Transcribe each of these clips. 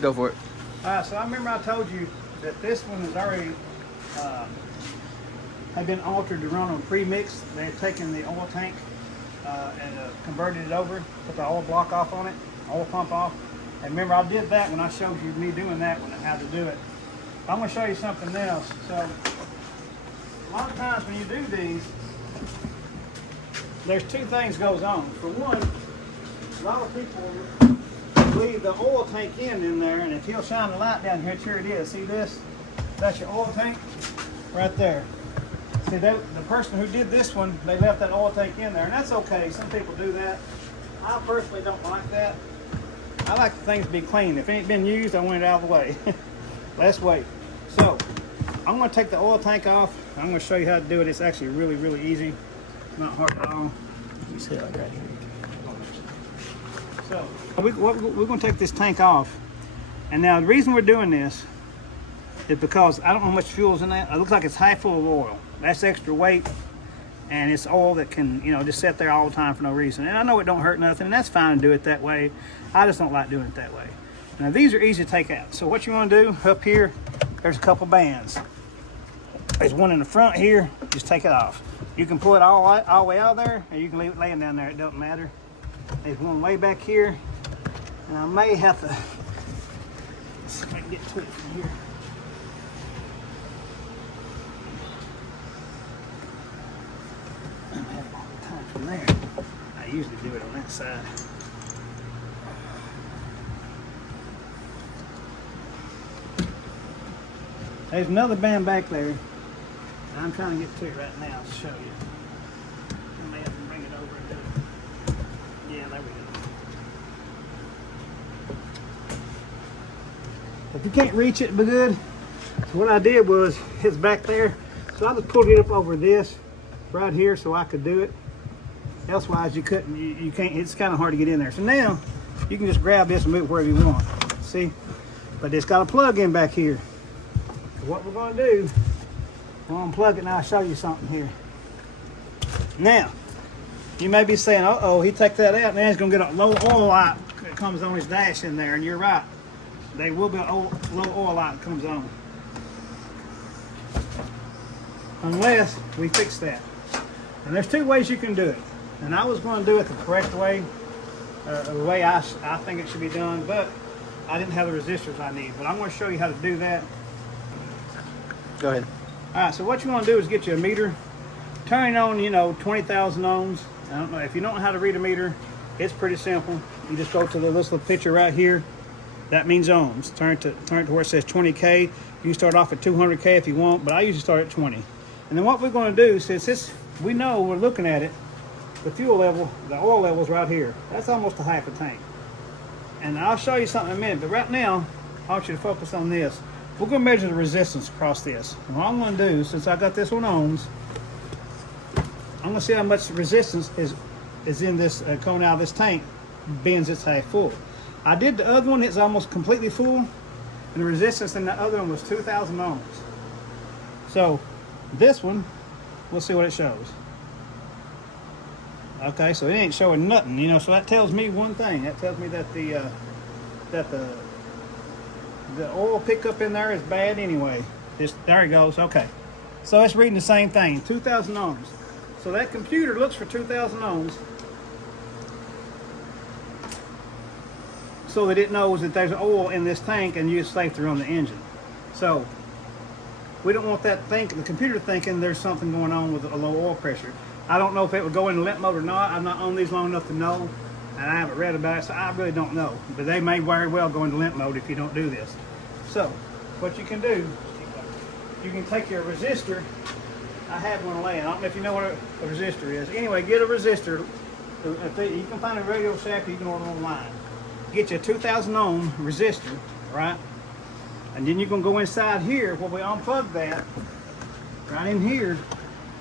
Go for it. So I remember I told you that this one is already had been altered to run on pre-mix. They had taken the oil tank and converted it over, put the oil block off on it, oil pump off. And remember, I did that when I showed you me doing that, how to do it. I'm going to show you something else. So a lot of times when you do these, there's two things goes on. For one, a lot of people leave the oil tank in there, and if he'll shine the light down here it is. See this? That's your oil tank right there. See, the person who did this one, they left that oil tank in there, and that's okay. Some people do that. I personally don't like that. I like the things to be clean. If it ain't been used, I want it out of the way. Let's wait. So, I'm going to take the oil tank off. I'm going to show you how to do it. It's actually really, really easy. Not hard at all. You see it like right here. So, we're going to take this tank off. And now the reason we're doing this is because I don't know how much fuel's in that. It looks like it's half full of oil. That's extra weight. And it's oil that can, just sit there all the time for no reason. And I know it don't hurt nothing, and that's fine to do it that way. I just don't like doing it that way. Now these are easy to take out. So what you want to do, up here, there's a couple bands. There's one in the front here, just take it off. You can pull it all the way out there, or you can leave it laying down there, it doesn't matter. There's one way back here, and I may have to, see if I can get to it from here. From there, I usually do it on that side. There's another band back there. I'm trying to get to it right now to show you. I may have to bring it over and do it. Yeah, there we go. If you can't reach it, be good. So what I did was, it's back there. So I just pulled it up over this right here so I could do it. Elsewise, you couldn't. You can't. It's kind of hard to get in there. So now you can just grab this and move it wherever you want. See, but it's got a plug in back here. So what we're going to do, we'll unplug it, and I'll show you something here. Now, you may be saying, "Uh-oh, he took that out. Now he's going to get a low oil light that comes on his dash in there." And you're right. There will be a low oil light that comes on, unless we fix that. And there's two ways you can do it. And I was going to do it the correct way, the way I think it should be done, but I didn't have the resistors I need. But I'm going to show you how to do that. Go ahead. All right, so what you want to do is get you a meter. Turn it on, 20,000 ohms. I don't know, if you don't know how to read a meter, it's pretty simple. You just go to the little picture right here. That means ohms. Turn it to where it says 20K. You can start off at 200K if you want, but I usually start at 20. And then what we're going to do, since we know we're looking at it, the fuel level, the oil level is right here. That's almost a half a tank. And I'll show you something in a minute, but right now, I want you to focus on this. We're going to measure the resistance across this. And what I'm going to do, since I got this one ohms, I'm going to see how much resistance is in this coming out of this tank, being it's half full. I did the other one, it's almost completely full, and the resistance in the other one was 2,000 ohms. So this one, we'll see what it shows. Okay, so it ain't showing nothing, so that tells me one thing. That tells me that the oil pickup in there is bad anyway. There it goes, okay. So it's reading the same thing, 2,000 ohms. So that computer looks for 2,000 ohms so that it knows that there's oil in this tank and it's safe to run the engine. So we don't want that the computer thinking there's something going on with a low oil pressure. I don't know if it would go into limp mode or not. I'm not on these long enough to know, and I haven't read about it, so I really don't know. But they may very well go into limp mode if you don't do this. So what you can do, you can take your resistor. I have one laying. I don't know if you know what a resistor is. Anyway, get a resistor. You can find a Radio Shack, or you can order online. Get you a 2,000 ohm resistor, right? And then you're going to go inside here where we unplug that, right in here,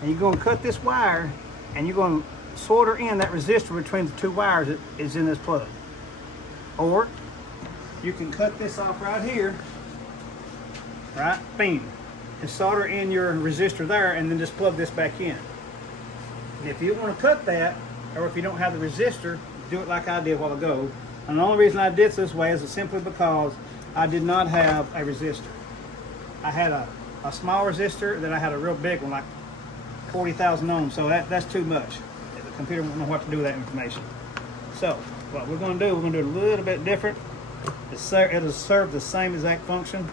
and you're going to cut this wire, and you're going to solder in that resistor between the two wires that is in this plug. Or you can cut this off right here, right? Bing. And solder in your resistor there, and then just plug this back in. And if you want to cut that, or if you don't have the resistor, do it like I did a while ago. And the only reason I did it this way is simply because I did not have a resistor. I had a small resistor, then I had a real big one, like 40,000 ohms. So that's too much. The computer won't know what to do with that information. So what we're going to do, we're going to do it a little bit different. It'll serve the same exact function.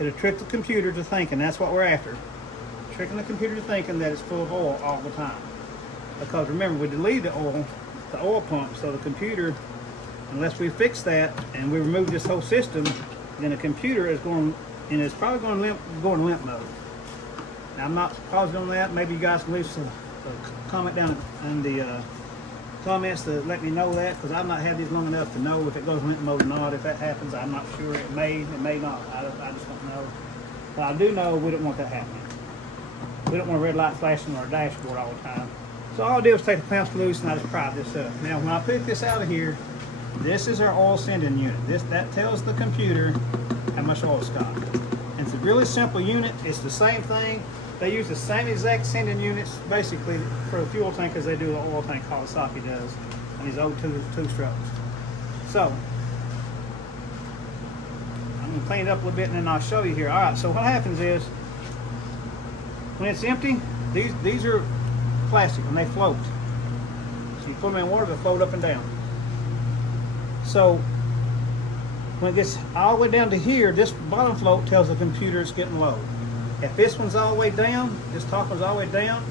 It'll trick the computer to thinking. That's what we're after. Tricking the computer to thinking that it's full of oil all the time. Because remember, we deleted the oil pump, so the computer, unless we fix that and we remove this whole system, then the computer is going, and it's probably going to go in limp mode. Now, I'm not positive on that. Maybe you guys can leave a comment down in the comments to let me know that, because I've not had these long enough to know if it goes limp mode or not. If that happens, I'm not sure. It may not. I just don't know. But I do know we don't want that happening. We don't want a red light flashing on our dashboard all the time. So all I did was take the clamps loose and I just pried this up. Now when I pick this out of here, this is our oil sending unit. That tells the computer how much oil it's got. And it's a really simple unit. It's the same thing. They use the same exact sending units basically for the fuel tank as they do the oil tank Kawasaki does on these old two strokes. So I'm gonna clean it up a little bit and then I'll show you here. All right, so what happens is when it's empty, these are plastic and they float. So you put them in water, they float up and down. So when it gets all the way down to here, this bottom float tells the computer it's getting low. If this one's all the way down, this top one's all the way down,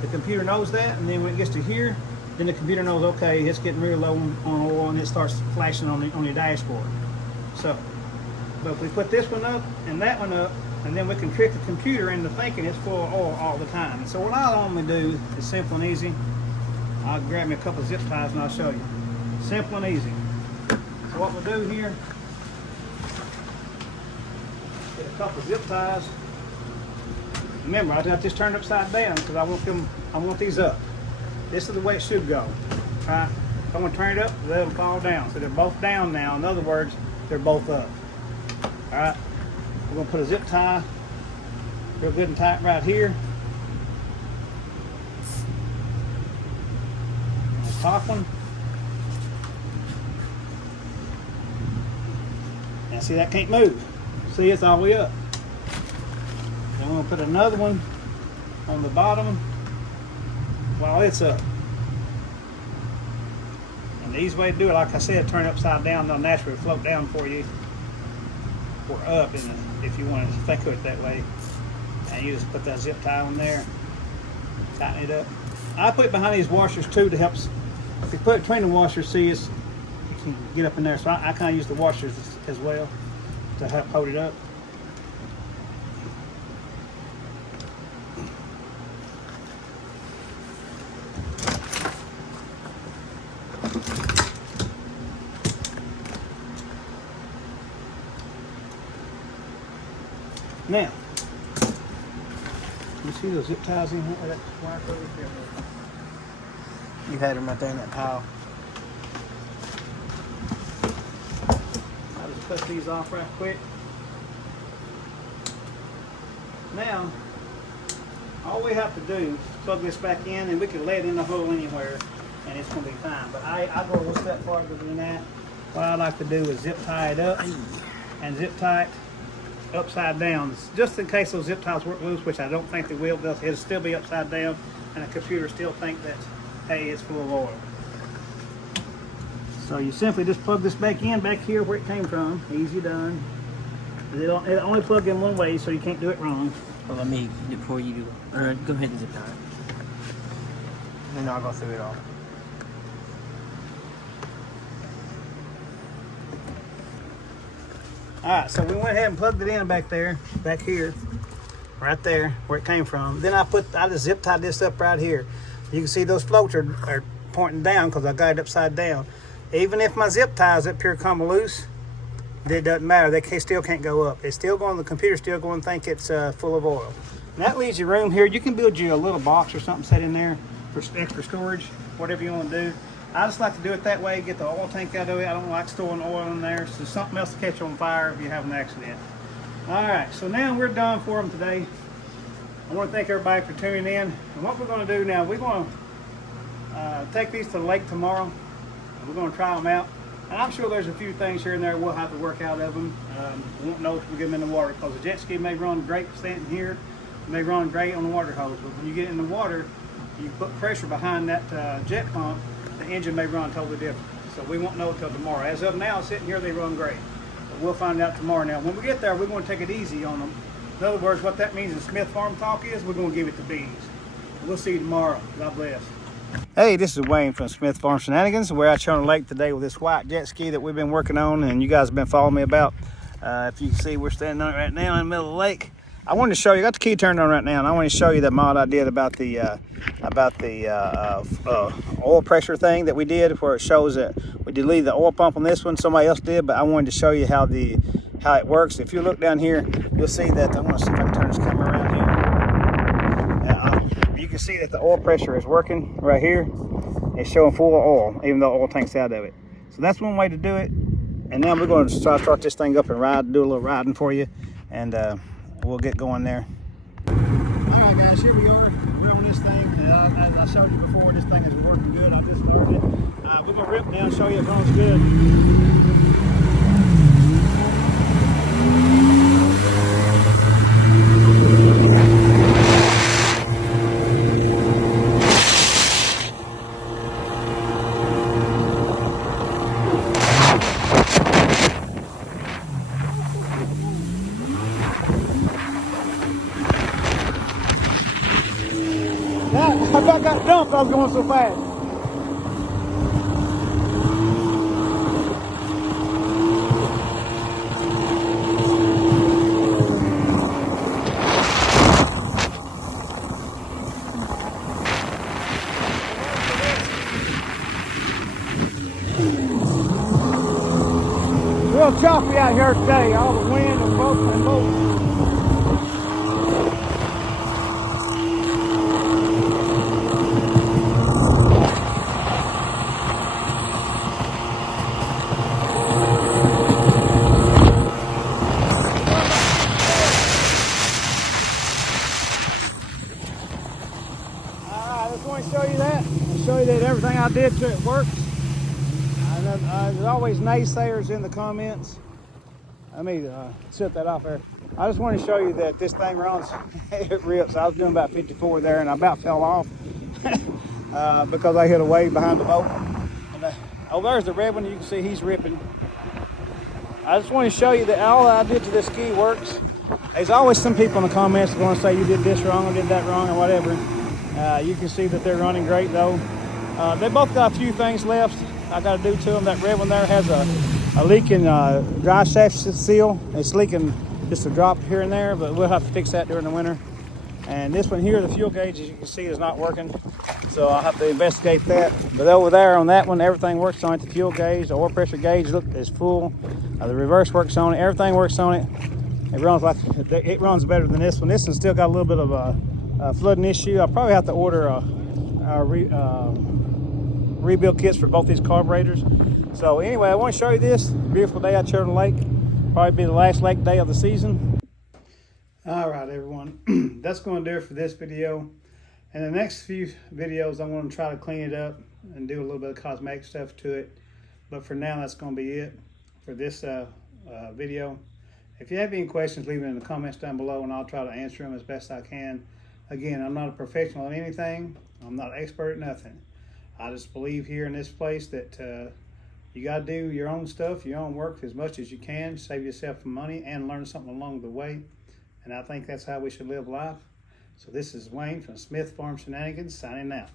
the computer knows that, and then when it gets to here, then the computer knows, okay, it's getting really low on oil, and it starts flashing on your dashboard. So, but if we put this one up and that one up, and then we can trick the computer into thinking it's full of oil all the time. And so what I normally do is simple and easy. I'll grab me a couple of zip ties and I'll show you. Simple and easy. So what we'll do here, get a couple of zip ties. Remember, I got this turned upside down because I want these up. This is the way it should go. Right? If I'm going to turn it up, let them fall down. So they're both down now. In other words, they're both up. All right. We're going to put a zip tie real good and tight right here. The top one. Now see, that can't move. See, it's all the way up. Then we're going to put another one on the bottom while it's up. And the easy way to do it, like I said, turn it upside down, they'll naturally float down for you, or up if you want to think of it that way. And you just put that zip tie on there, tighten it up. I put it behind these washers too to help. If you put it between the washers, see, you can get up in there. So I kind of use the washers as well to help hold it up. Now, you see those zip ties in here? That wire over there. You had them right there in that pile. I'll just cut these off right quick. Now, all we have to do is plug this back in, and we can lay it in the hole anywhere, and it's going to be fine. But I go a little step farther than that. What I like to do is zip tie it up and zip tie it upside down, just in case those zip ties work loose, which I don't think they will. It'll still be upside down, and the computer still think that, hey, it's full of oil. So you simply just plug this back in, back here where it came from. Easy done. It only plug in one way, so you can't do it wrong. Well, let me, before you do, or go ahead and zip tie it. And then I'll go through it all. Alright, so we went ahead and plugged it in back there, back here, right there, where it came from. Then I just zip tied this up right here. You can see those floats are pointing down because I got it upside down. Even if my zip ties up here come loose, it doesn't matter. They still can't go up. It's still going, the computer's still going to think it's full of oil. And that leaves you room here. You can build you a little box or something set in there for extra storage, whatever you want to do. I just like to do it that way, get the oil tank out of it. I don't like storing oil in there, so something else to catch on fire if you have an accident. All right, so now we're done for them today. I want to thank everybody for tuning in. And what we're going to do now, we're going to take these to the lake tomorrow. We're going to try them out. And I'm sure there's a few things here and there we'll have to work out of them. We won't know if we get them in the water, because the jet ski may run great standing here, may run great on the water hose, but when you get in the water, you put pressure behind that jet pump, the engine may run totally different. So we won't know until tomorrow. As of now, sitting here, they run great. But we'll find out tomorrow. Now, when we get there, we're going to take it easy on them. In other words, what that means in Smith Farm talk is, we're going to give it the bees. We'll see you tomorrow. God bless. Hey, this is Wayne from Smith Farm Shenanigans. We're out here on the lake today with this white jet ski that we've been working on and you guys have been following me about. If you can see, we're standing on it right now in the middle of the lake. I wanted to show you, I got the key turned on right now, and I want to show you that mod I did about the oil pressure thing that we did, where it shows that we deleted the oil pump on this one. Somebody else did, but I wanted to show you how it works. If you look down here, you'll see that, I want to see if I can turn this camera around here. You can see that the oil pressure is working right here. It's showing full of oil, even though oil tank's out of it. So that's one way to do it. And now we're going to start this thing up and do a little riding for you, and we'll get going there. All right, guys, here we are. We're on this thing. As I showed you before, this thing is working good. I just learned it. We're going to rip down and show you it runs good. I about got dumped, I was going so fast. Real choppy out here today, all the wind and boat. Show you that. I'll show you that everything I did to it works. There's always naysayers in the comments. Let me set that off there. I just want to show you that this thing runs, it rips. I was doing about 54 there and I about fell off because I hit a wave behind the boat. And, oh, there's the red one. You can see he's ripping. I just want to show you that all I did to this ski works. There's always some people in the comments that want to say you did this wrong or did that wrong or whatever. You can see that they're running great though. They both got a few things left I got to do to them. That red one there has a leaking dry shaft seal. It's leaking just a drop here and there, but we'll have to fix that during the winter. And this one here, the fuel gauge, as you can see, is not working. So I'll have to investigate that. But over there on that one, everything works on it. The fuel gauge, the oil pressure gauge, look, is full. The reverse works on it. Everything works on it. It runs better than this one. This one's still got a little bit of a flooding issue. I'll probably have to order rebuild kits for both these carburetors. So anyway, I want to show you this beautiful day out here on the lake. Probably be the last lake day of the season. All right, everyone, that's going to do it for this video. In the next few videos, I'm going to try to clean it up and do a little bit of cosmetic stuff to it. But for now, that's going to be it for this video. If you have any questions, leave them in the comments down below and I'll try to answer them as best I can. Again, I'm not a professional in anything. I'm not an expert at nothing. I just believe here in this place that you got to do your own stuff, your own work as much as you can, save yourself some money and learn something along the way. And I think that's how we should live life. So this is Wayne from Smith Farm Shenanigans signing out.